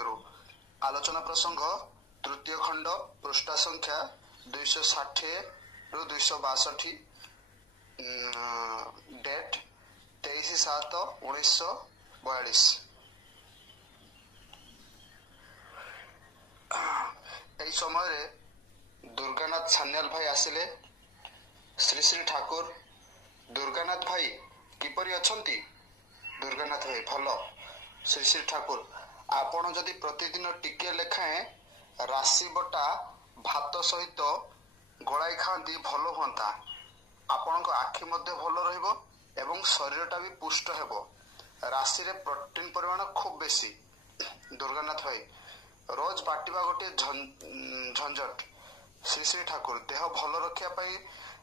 ରୁ आलोचना प्रसंग तृतीय खंड पृष्ठा संख्या 260 रु 262 डेट 23/7/1942। এই সময়ে दुर्गानाथ सान्याल भाई आसिले। श्री श्री ठाकुर दुर्गानाथ भाई किपरि अछंती? दुर्गानाथ भाई भल। श्री श्री ठाकुर आपण जदि प्रतिदिन टिके लेखाएं राशि बटा भात सहित गोलाई खाती भल हुंता। आपण आखि मध्य भल रहिबो एवं शरीरटा भी पुष्ट हेबो। राशि रे प्रोटीन परिमाण खूब बेसी। दुर्गानाथ भाई रोज बाटिबा गोटे झंझट। श्री श्री ठाकुर देह भल रखिया पाई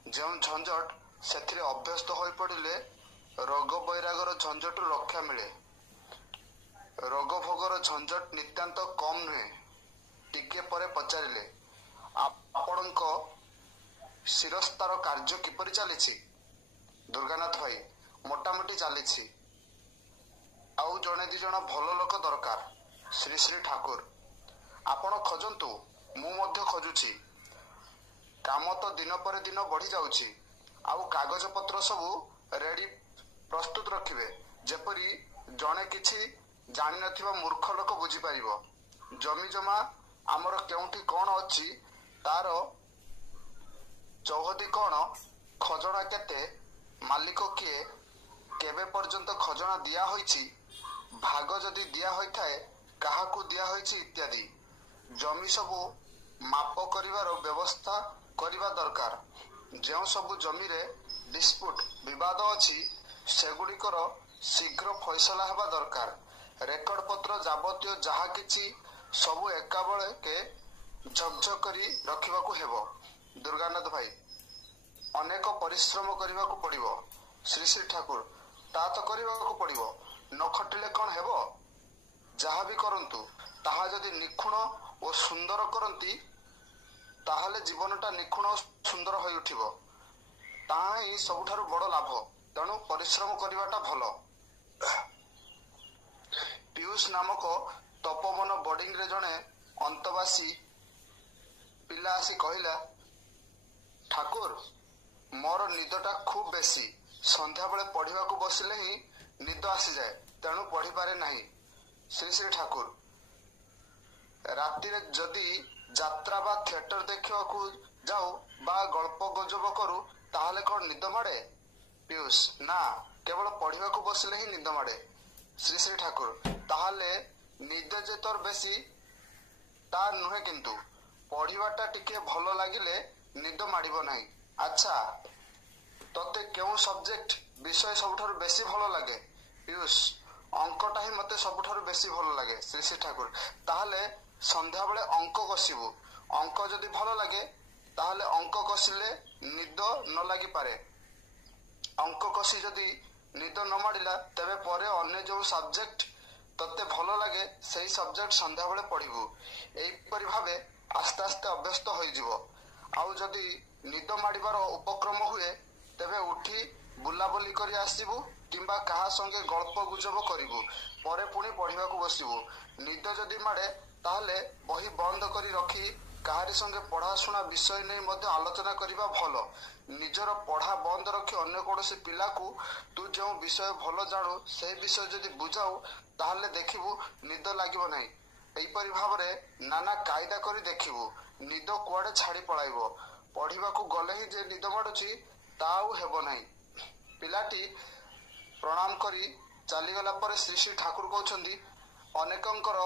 जो झंझट से अभ्यस्त हो पड़िले रोग बैरागर झंझट रक्षा मिले। रोग भोगर झंझट नितांत कम नुहे। टिके परे पचारिले आपणक शिरस्तार कार्य किपरि चली? दुर्गानाथ भाई मोटामोटी चली। आउ जड़े दी जण भल लोक दरकार। श्री श्री ठाकुर आपण खोजंतु मु मध्य खोजुची। काम तो दिन पर दिन बढ़ी जाउची। आउ कागज पत्र सबू रेडी प्रस्तुत रखिबे जेपरी जणे किछि जानि नथिबा मूर्ख लोक बुझी परिबो। जमी जमा आमर केउठी कोन अछि तार चौहदी कोन, खजना केते, मालिक किए, केबे पर्यंत खजना दिया होईची, भाग जदि दिया होइथाए काहाकू दिया होईची इत्यादि जमी सबू माप करिवार व्यवस्था करिवा दरकार। जो सबू जमी रे डिस्प्यूट विवाद अछि सेगुड़िकर शीघ्र फैसला हेबा दरकार। रेकर्ड पत्र जाबतीय जहा किछि सबू एका बेले के झकझक करी रखिबाकू हेबो। दुर्गानाथ भाई अनेक परिश्रम करिबाकू पड़िबो। श्री श्री ठाकुर ता तो करिबाकू पड़िबो। न खटिले कोन हेबो? जहा भी करंतु ताहा जदि निखुण ओ सुंदर करंती ताहले जीवनटा निखुण और सुंदर होई उठिबो। ताहा ही सबुठारु बड़ लाभ। तेणु परिश्रम करिवाटा भल। पीयूष नामक तपोवन बोर्डिंग रे जणे अंतवासी पिला आसी कहिला, ठाकुर मोर निदटा खूब बेसी। संध्या बेले पढ़िबाकू बसिले ही निद आसी जाए, तेणु पढ़ी पारे नाही। श्री श्री ठाकुर राति रे जदि यात्रा बा थिएटर देखिबाकू जाऊ बा गल्प गुजब करू ताहले कोन निद माड़े? पीयूष ना, केवल पढ़िबाकू बसिले ही निद माड़े। श्री श्री ठाकुर ताहले निद जे तोर बेसी ता नुहे, किंतु पढ़िबाटा टिके भल लागिले निद माड़िबो नाही। अच्छा तते केउ सब्जेक्ट विषय सबुठारु बेसी भल लागे? पीयूष अंकटा ही मते सबुठारु बेसी भल लागे। श्री श्री ठाकुर ताहले संध्या बेले अंक कसिबू। अंक जदि भल लागे ताहले अंक कसिले निद न लागि पारे। अंक कसी जदि निद न माडिला तेबे परे अन्य जो सब्जेक्ट तते भल लागे सेही सब्जेक्ट संध्या बेले पढ़िबू। एई परि भाबे आस्ते आस्ते अभ्यस्त होई जिवो। आउ जदि निद माडिबार उपक्रम हुए तेबे उठी बुलाबुली करी आसीबू किंबा काहा संगे गल्प गुजब करिबू। परे पुणी पढ़िबाकू बसिबू। निद जदि माडे ताहले बही बंद करी रखी काहारी संगे पढ़ाशुना विषय नहीं मध्य आलोचना करिबा भल। निजर पढ़ा बंद रखी अन्य कोनोसी पिलाकू तू जो विषय भल जाणु से विषय जदि बुझाऊ ताहले देखिबू निद लागिबो नाही। एईपरि भावरे नाना कायदा करी देखिबू निद कुआडे छाड़ी पळाइबो। पढ़िबाकू गले ही जे निद माडुची ताऊ हेबो नाही। पिलाटी प्रणाम करी चलीगला पर श्री श्री ठाकुर कहउछंदी, अनेकंकर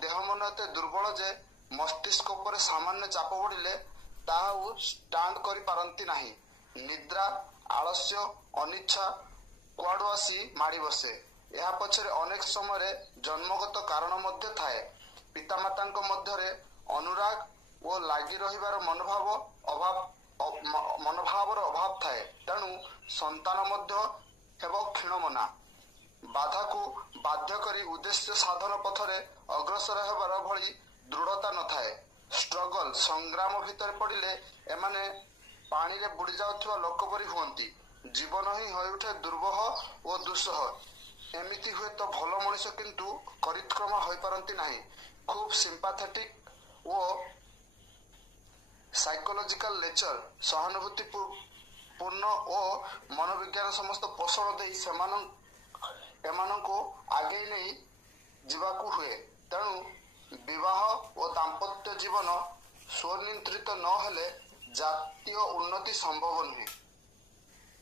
देह मन एते दुर्बल जे मस्तिष्क पर सामान्य चाप पड़िले ताऊ स्टांड करी पारंती नाही। निद्रा, आलस्य, अनिच्छा कुआडू आसी माड़ी बसे। यह पछरे अनेक समय जन्मगत कारण मध्य थाए। पितामातांक मध्यरे अनुराग ओ लागि रहिबार मनोभावर अभाव थाए। तेणु संतान मध्य हेब क्षीणमना। बाधा को बाध्य करी उद्देश्य साधन पथरे अग्रसर हेबार भली दृढ़ता न थाए। स्ट्रगल संग्राम भितर पड़िले एमाने पानी रे बुड़ी जाउथुवा लोक परि हुअंती। जीवन ही होय उठे दुर्बह ओ दुस्सह। ଏମିତି ହୁଏତ ଭଲ ମଣିଷ କିନ୍ତୁ କରିତ୍କ୍ରମ ହୋଇପାରନ୍ତି ନାହିଁ। ଖୁବ୍ ସିମ୍ପାଥେଟିକ୍ ଓ ସାଇକୋଲୋଜିକାଲ ନେଚର, ସହାନୁଭୂତି ପୂର୍ଣ୍ଣ ଓ ମନୋବିଜ୍ଞାନ ସମସ୍ତ ପୋଷଣ ଦେଇ ଏମାନଙ୍କୁ ଆଗେଇ ନେଇ ଯିବାକୁ ହୁଏ। ତେଣୁ ବିବାହ ଓ ଦାମ୍ପତ୍ୟ ଜୀବନ ସ୍ୱନିୟନ୍ତ୍ରିତ ନ ହେଲେ ଜାତୀୟ ଉନ୍ନତି ସମ୍ଭବ ନୁହେଁ।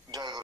ଜୟ ଗୁରୁ।